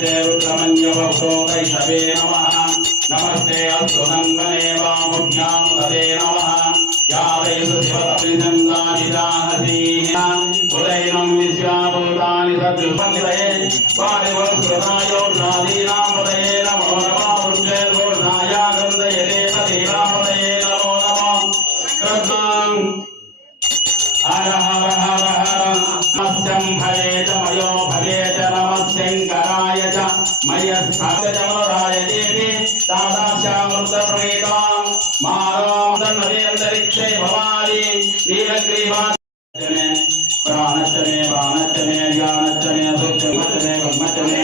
नमस्ते रुद्रमन्यवसोदैषवे नमः नमस्ते अस्तु नन्दने वामुभ्यां तदे नमः यादयतु शिवतपिसङ्गादिदाहसीः उदयनं विश्वाभूतानि सदृशपतितये वादिवस्कृतायोर्नादीनां पतये नमो नमः वृक्षेर्घोषाय गन्धयते पतिरापतये नमो नमः कृतं हर हर हर हर नमस्यं भवेत मयो भवेत नमस्यङ्कराय च मयस्थापितमराय देवी दादास्यामृतप्रणीतां मारोदन्नदेऽन्तरिक्षे भवानी नीलग्रीवाचने प्राणचने बाणचने ज्ञानचने सुचने ब्रह्मचने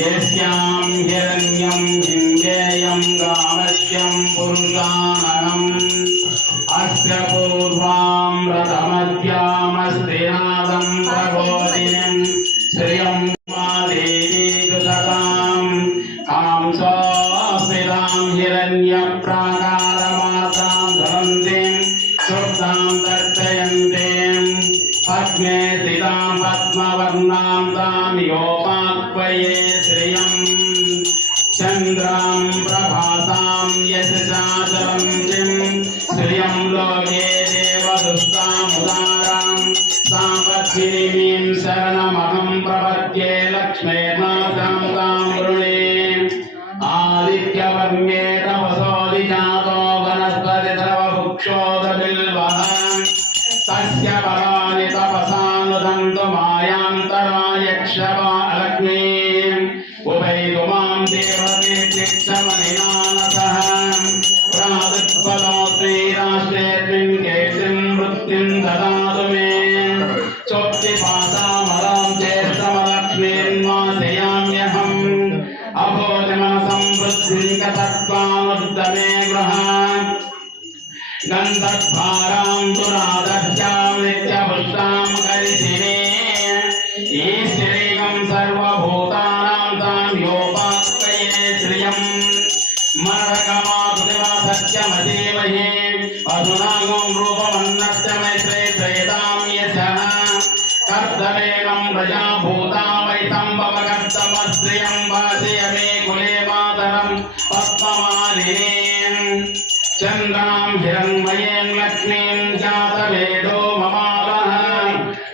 यस्यां हिरण्यं हिङ्गेयं गामस्यं पुरुषाननम् अस्य पूर्वां रथमध्यामस्तिनादं प्रबोधिनीं श्रियं मा देवी दुसतां कांसोऽस्मितां हिरण्यप्राकारमातां धरन्तीं सुप्तां दर्शयन्तीं पद्मे स्थितां पद्मवर्णां तां योपाक्वये श्रियं चन्द्रां प्रभासां यशसा चरन्तीं श्रियं लोके देवदुष्टामुदारां सापत्तिनीं शरणमहं प्रपद्ये लक्ष्मीर्नाथां तां वृणे आदित्यवर्णे तपसोऽधिजातो वनस्पतिर्ववृक्षोदबिल्वः तस्य पराणि तपसानुदन्तु मायान्तरायक्षलक्ष्मीम् उभयतु मां देवतीर्थिक्षमनिनानसः प्रादुत्पदोऽस्मि राष्ट्रेऽस्मिन् कीर्तिं वृत्तिं ददातु मे चोक्तिपासामलां चेष्टमलक्ष्मीर्वासयाम्यहम् अभोजमनसं वृद्धिं कतत्वामुद्दमे गृहान् गन्धद्भारां दुरादर्शां नित्यपुष्टां करिशिने ईश्वरीकं सर्वभूतानां तां योपाक्वये श्रियं मरकमाधुनिवासत्यमधीमहे अधुनागं रूपमन्नस्य मैत्रे श्रेतां यशः कर्तवेनं प्रजाभूता वै सम्भवकर्तमस्त्रियं वासय मे कुले मातरं पद्ममालिनीं चन्द्रां हिरण्मयीं लक्ष्मीं जातवेदो ममावः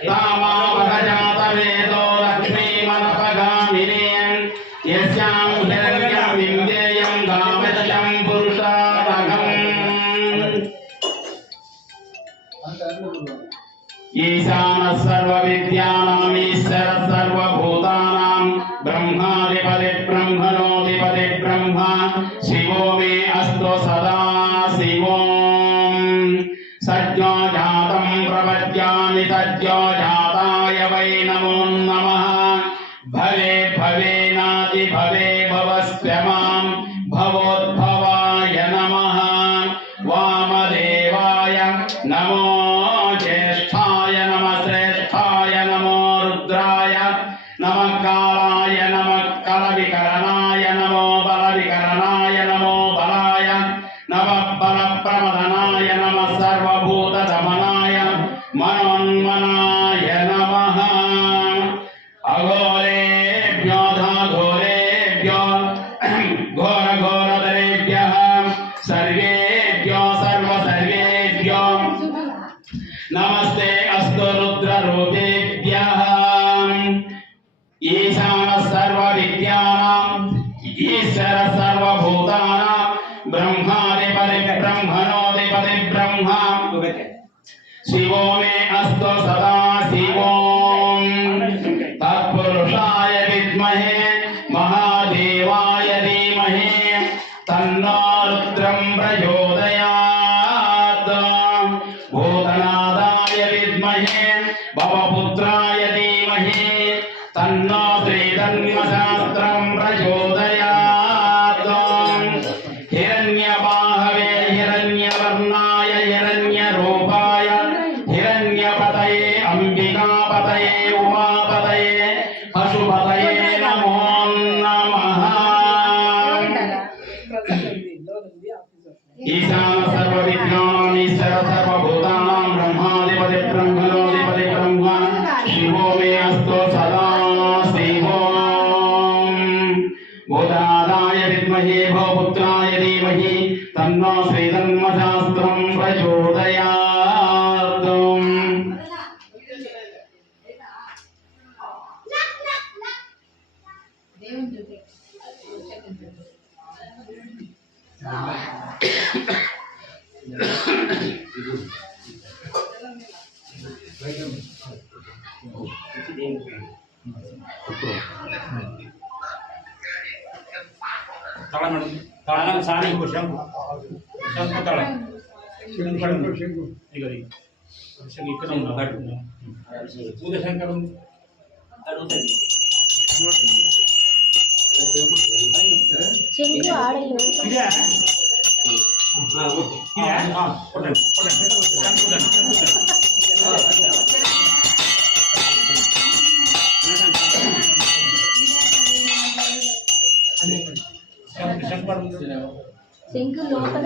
तामावह जातवेदो लक्ष्मीमनपगामिनीं यस्यां हिरण्यं विन्देयं गामश्यं पुरुषानघम् ईशानः सर्वविद्यानाम् ईश्वरः सर्वभूतानां ब्रह्माधिपति ब्रह्मणोऽधिपति ब्रह्मा शिवो मे अस्तु सदा सज्जो जातं प्रपद्यामि सज्जो जाताय वै नमो नमः भवे भवेनाति भवे भवस्त्य मां भवोद्भवाय नमः वामदेवाय नमो ज्येष्ठाय नमः श्रेष्ठाय नमो रुद्राय नमः कालाय नमः कलविकरणाय नमो बलविकरणाय नमो बलाय नमः बलप्रमदनाय नमः सर्वभूतदमनाय मनोन्मनाय नमः अघोरेभ्यो घोरेभ्यो घोरघोरधरेभ्यः सर्वेभ्यो सर्वसर्वेभ्यो नमस्ते अस्तु रुद्ररूपेभ्यः ईशानः सर्वविद्यानाम् ईश्वरः सर्वभूतानां ब्रह्माधिपति ब्रह्मणोऽधिपति ब्रह्मा शिवो मे अस्तु सदा शिवों तत्पुरुषाय विद्महे महादेवाय धीमहि तन्नो रुद्रं प्रचोदयात् भूतनाथाय विद्महे भवपुत्राय धीमहि तन्नो श्रीधन्वशास्त्रं प्रचोदयात् हिरण्यबाहवे हिरण्यवर्णाय हिरण्यरूपाय हिरण्यपतये अंबिकापतये उमापतये पशुपतये नमो नमः ईशान सर्वविद्यानाम् ईश्वर सर्वभूतानां ब्रह्माधिपति ब्रह्मणोऽधिपति ब्रह्मा शिवो मे अस्तु सदा विद्महे भवपुत्राय धीमहि तन्नो श्रीधर्मशास्त्रं प्रचोदयात्। ताळं सानी शंकु ताळं ఇక్కడ ఉన్నాడు పూజశంకరం శంకు ఆడలు ఇదా కొట్టండి శంకు లోపల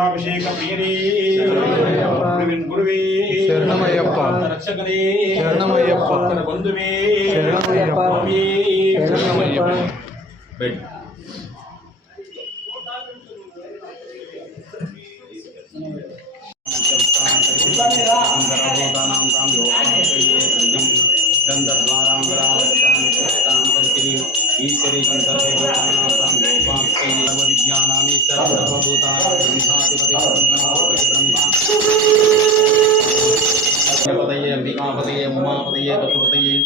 అభిషేక ప్రియరే గురువే శరణమయ్యప్ప రక్షకనే శరణమయ్యప్ప బంధువే శరణమయ్యప్ప శరణమయ్యప్ప బెడ్ ఈశ్వరీ విజ్ఞానాన్ని సర్వభూతానాధిపతయే అంబికాపతయే ఉమాపతయే పశుపతయే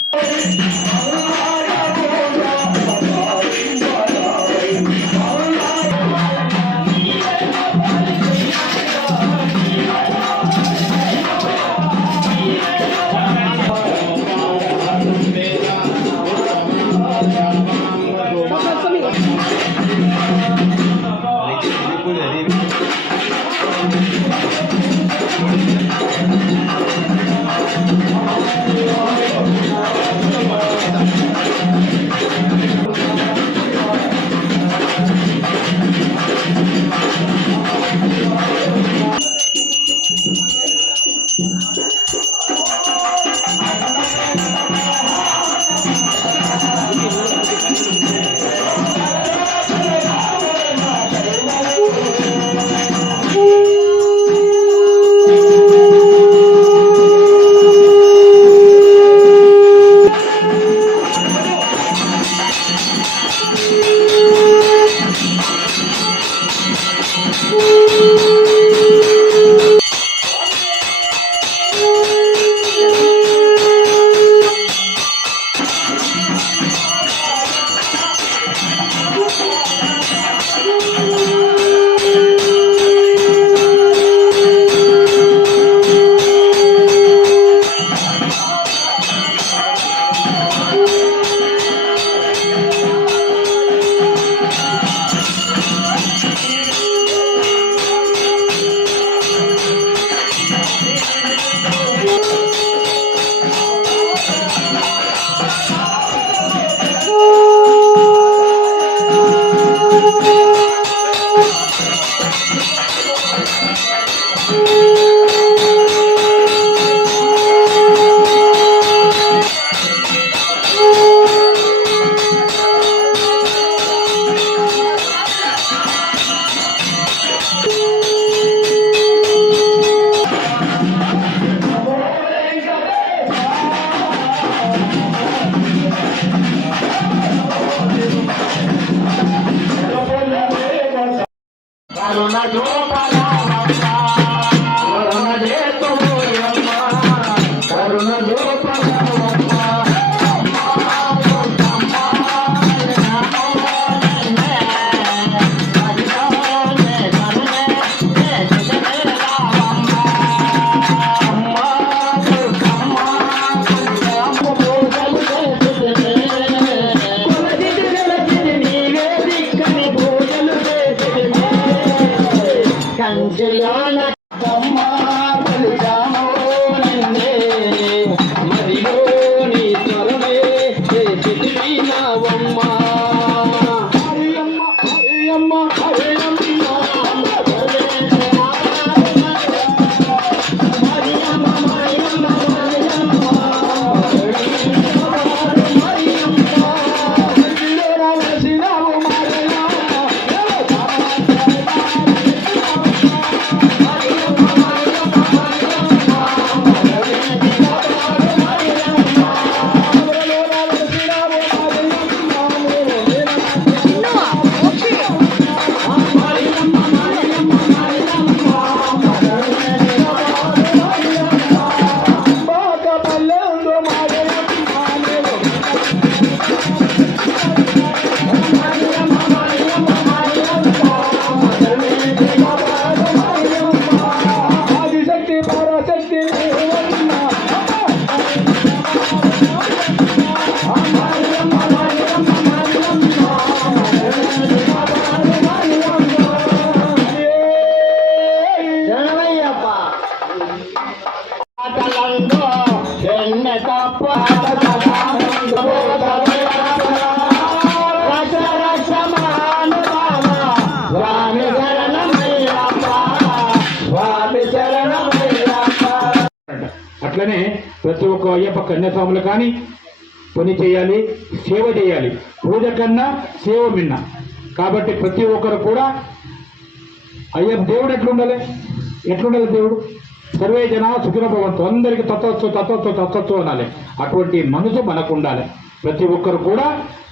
కరుణ చూపరావమ్మ కరుణ చేతుమోయమ్మ కరుణ చూపరావమ్మ అట్లనే ప్రతి ఒక్క అయ్యప్ప కన్యాస్వాములు కానీ పని చేయాలి, సేవ చేయాలి. పూజ కన్నా సేవ మిన్న. కాబట్టి ప్రతి ఒక్కరు కూడా అయ్యప్ప దేవుడు ఎట్లుండాలి దేవుడు సర్వే జన సుఖిన భవంతు, అందరికీ తత్వత్వం అనాలి. అటువంటి మనసు మనకు ఉండాలి. ప్రతి ఒక్కరు కూడా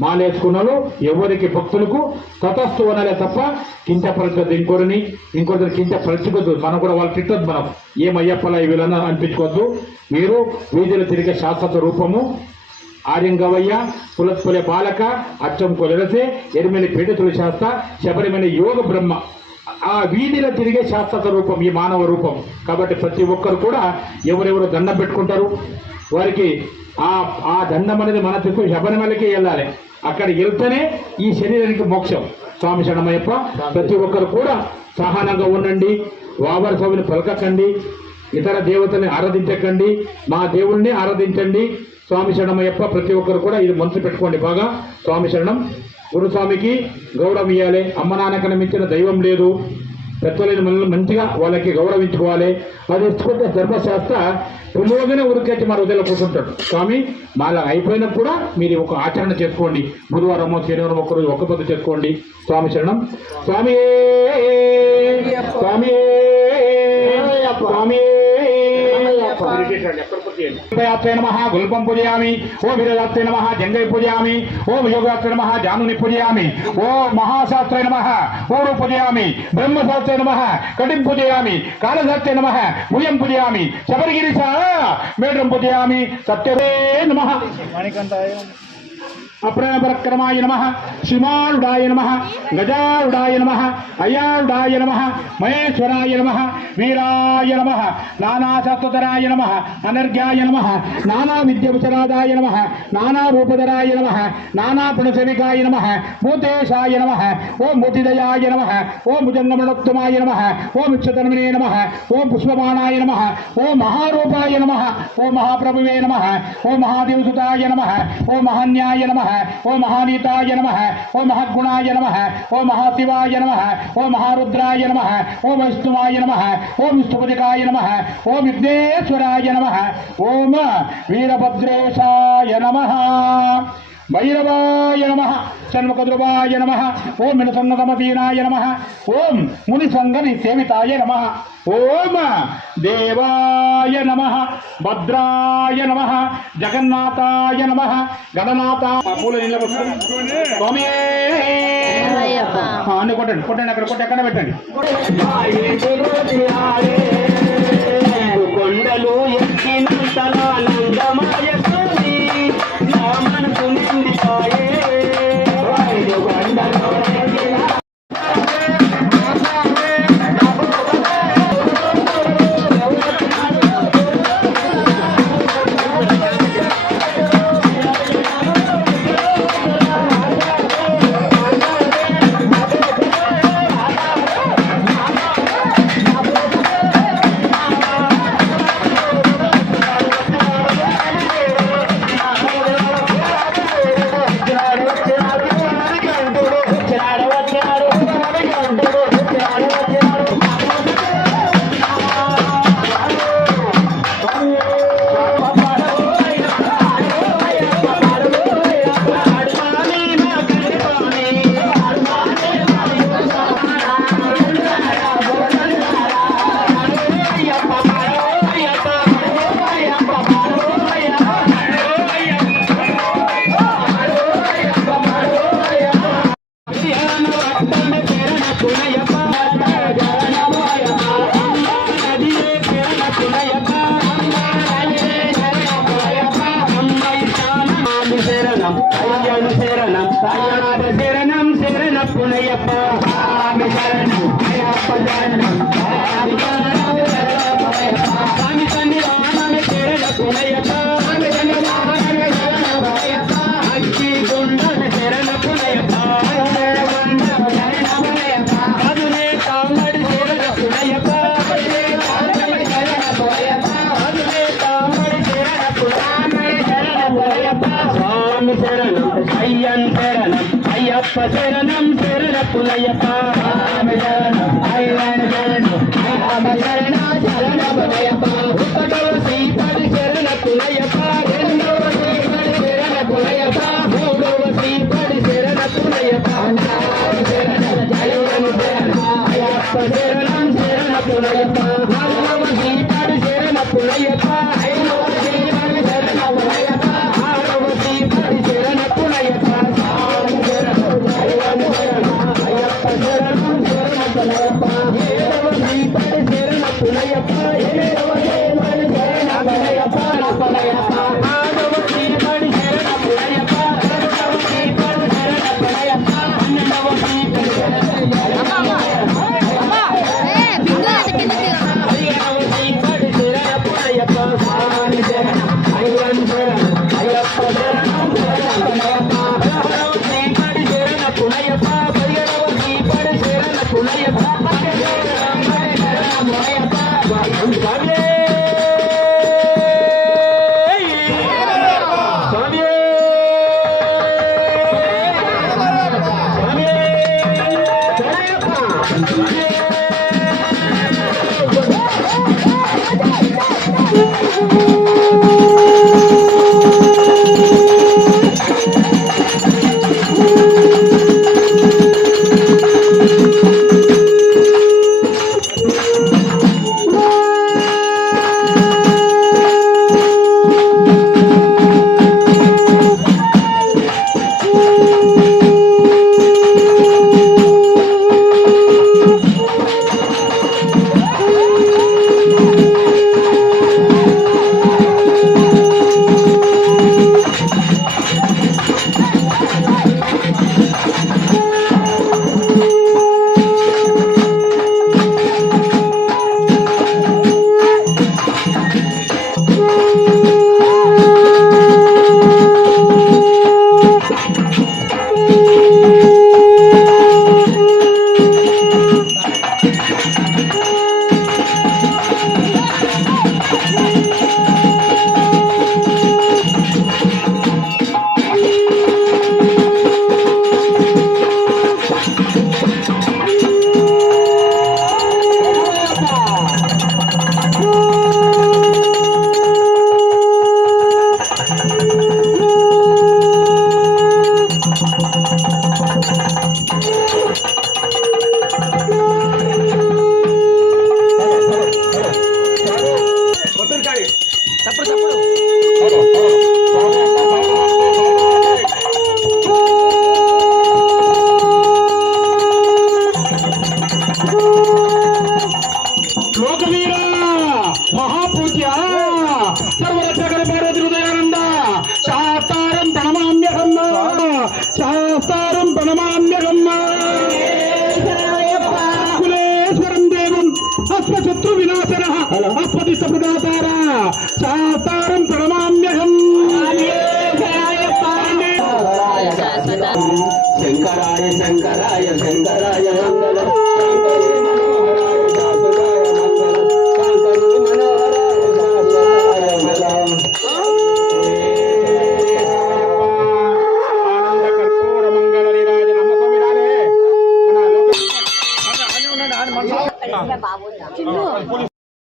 మాలేసుకున్నారు ఎవరికి భక్తులకు తటస్థు అనాలే తప్ప కించపరచద్దు, ఇంకొకరిని కించపరచుకోద్దు. మనం కూడా వాళ్ళు తిట్టొద్దు. మనం ఏమయ్యప్పలా వీళ్ళని అనిపించుకోవద్దు. మీరు వీధులు తిరిగే శాశ్వత రూపము ఆర్యంగవయ్య పులత్పులే బాలక అచ్చం కొలెరసే ఎరిమెలి పీఠతులు శాస్త్ర శబరిమల యోగ బ్రహ్మ ఆ వీధిలో తిరిగే శాశ్వత రూపం ఈ మానవ రూపం. కాబట్టి ప్రతి ఒక్కరు కూడా ఎవరెవరు దండం పెట్టుకుంటారు వారికి ఆ దండం అనేది మన తిప్పు శబరిమలకి వెళ్ళాలి. అక్కడ వెళ్తేనే ఈ శరీరానికి మోక్షం. స్వామి శరణమయ్యప్ప. ప్రతి ఒక్కరు కూడా సహనంగా ఉండండి. వావర స్వామిని పలకకండి, ఇతర దేవతల్ని ఆరాధించకండి, మా దేవుణ్ణి ఆరాధించండి. స్వామి శరణమయ్యప్ప. ప్రతి ఒక్కరు కూడా ఇది మనసు పెట్టుకోండి బాగా. స్వామి శరణం. గురుస్వామికి గౌరవం ఇవ్వాలి. అమ్మ నాన్నకన్నా మించిన దైవం లేదు. పెద్దలైన మనల్ని మంచిగా వాళ్ళకి గౌరవించుకోవాలి. అది ఇచ్చుకుంటే ధర్మశాస్త్ర పిలువగానే ఉరికెచ్చి మన ఉదయం కూర్చుంటాడు స్వామి. మాలా అయిపోయినా కూడా మీరు ఒక ఆచరణ చేసుకోండి. బుధవారమో శనివారం ఒకరోజు ఒక్క పొద్దు చేసుకోండి. స్వామి శరణం. స్వామి స్వామి స్వామి నమః గుల్పం పూజయామి. ఓం వీరదాత్రే నమః జంగై పూజయామి. ఓం యోగాత్రే నమః జానుని పూజయామి. ఓం మహాశాస్త్రే నమః ఊరు పూజయామి. బ్రహ్మశాస్త్రే నమః కటిం పూజయామి. కాళశాస్త్రే నమః భుజం పూజయామి. శబరిగిరిశ మేఢం పూజయామి. సత్యవే నమః. అప్రయపరక్రమాయ నమః. శ్రీమానుడాయ నమః. గజారుడాయ నమః. అయ్యారుడాయ నమః. మహేశ్వరాయ నమః. వీరాయ నమః. నానాశస్త్రధరాయ నమః. అనర్ఘ్యాయ నమః. నానా విద్యవిచరాదాయ నమః. నానా రూపధరాయ నమః. నానా పుణసేవికాయ నమః. భూతేశాయ నమః. ఓం మూర్తిదయాయ నమః. ఓం భుజంగమణోత్తమాయ నమః. ఓం విక్షతన్మనే నమః. ఓం పుష్పమాణాయ నమః. ఓం మహారూపాయ నమః. ఓం మహాప్రభువే నమః. ఓం మహాదేవసుతాయ నమః. ఓం మహాన్యాయ నమః. ఓం మహానీతాయ నమః. ఓం మహాగుణాయ నమః. ఓం మహాశివాయ నమః. ఓం మహారుద్రాయ నమః. ఓం వైష్ణవాయ నమః. ఓం విష్ణుపతికాయ నమః. ఓం విఘ్నేశ్వరాయ నమః. ఓం వీరభద్రేశాయ నమః. భైరవాయ నమః. షణ్ముఖధ్రువాయ నమః. ఓం వినసన్నతమతీనాయ నమః. ఓం మునిసంగని సేవితాయ నమః. ఓం దేవాయ నమః. భద్రాయ నమః. జగన్నాథాయ నమః. గణనాథ పూల నిలబడుతుంది. స్వామి అన్నీ కొట్టండి కొట్టండి అక్కడ కొట్టి ఎక్కడ పెట్టండి. కొండలు ఎక్కినంతలానందమాయ స్వామి నా మనసు నిండిపాయే శరణం శరణ పునయప్ప స్వామి శరణం అయ్యప్ప శరణం స్వామి సన్నిధానమే శరణ పునయప్ప అగ్గి గుండన శరణ పునయప్ప అదునే తామడి శరణ పునయప్ప అదునే తామడి శరణ పునయప్ప స్వామి శరణం అయ్యన్ శరణం అయ్యప్ప శరణం శరణ పునయప్ప స్వామి శరణం అయ్యన్ శరణం అయ్యప్ప శరణ శరణ పునయప్ప ఒకటవ శ్రీపడి శరణ పునయప్ప రెండవ శ్రీపడి శరణ పునయప్ప మూడవ శ్రీపడి శరణ పునయప్ప నాలుగవ శరణం అయ్యన్ శరణం అయ్యప్ప శరణం శరణ పునయప్ప నాలుగవ శ్రీపడి శరణ పునయప్ప ఐదవ శ్రీపడి శరణ పునయప్ప ఆరవ శ్రీపడి శరణ పునయప్ప అయ్యప్ప శరణం శరణ పునయప్ప ఏడవ శ్రీపడి శరణ పునయప్ప ఎనిమిదవ శ్రీపడి శరణ పునయప్ప శత్రు వినాశన అప్పటి సపదాతార శాతారం ప్రణమామ్యహం. శంకరాయ శంకరాయ శంకరాయ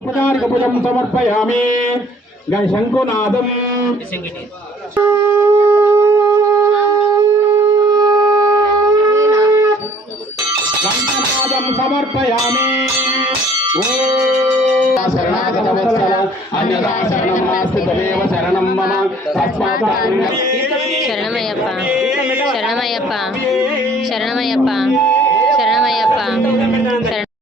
మంగళం భుజం సమర్పయామి శంకునాదం శంకునాదం సమర్పయామి. శరణాగతవత్సల అన్యదా శరణం నాస్తి తదేవ శరణం మమ తస్మాత్ శరణమయ్యప్ప శరణమయ్యప్ప శరణమయ్యప్ప శరణమయ్యప్ప శరణ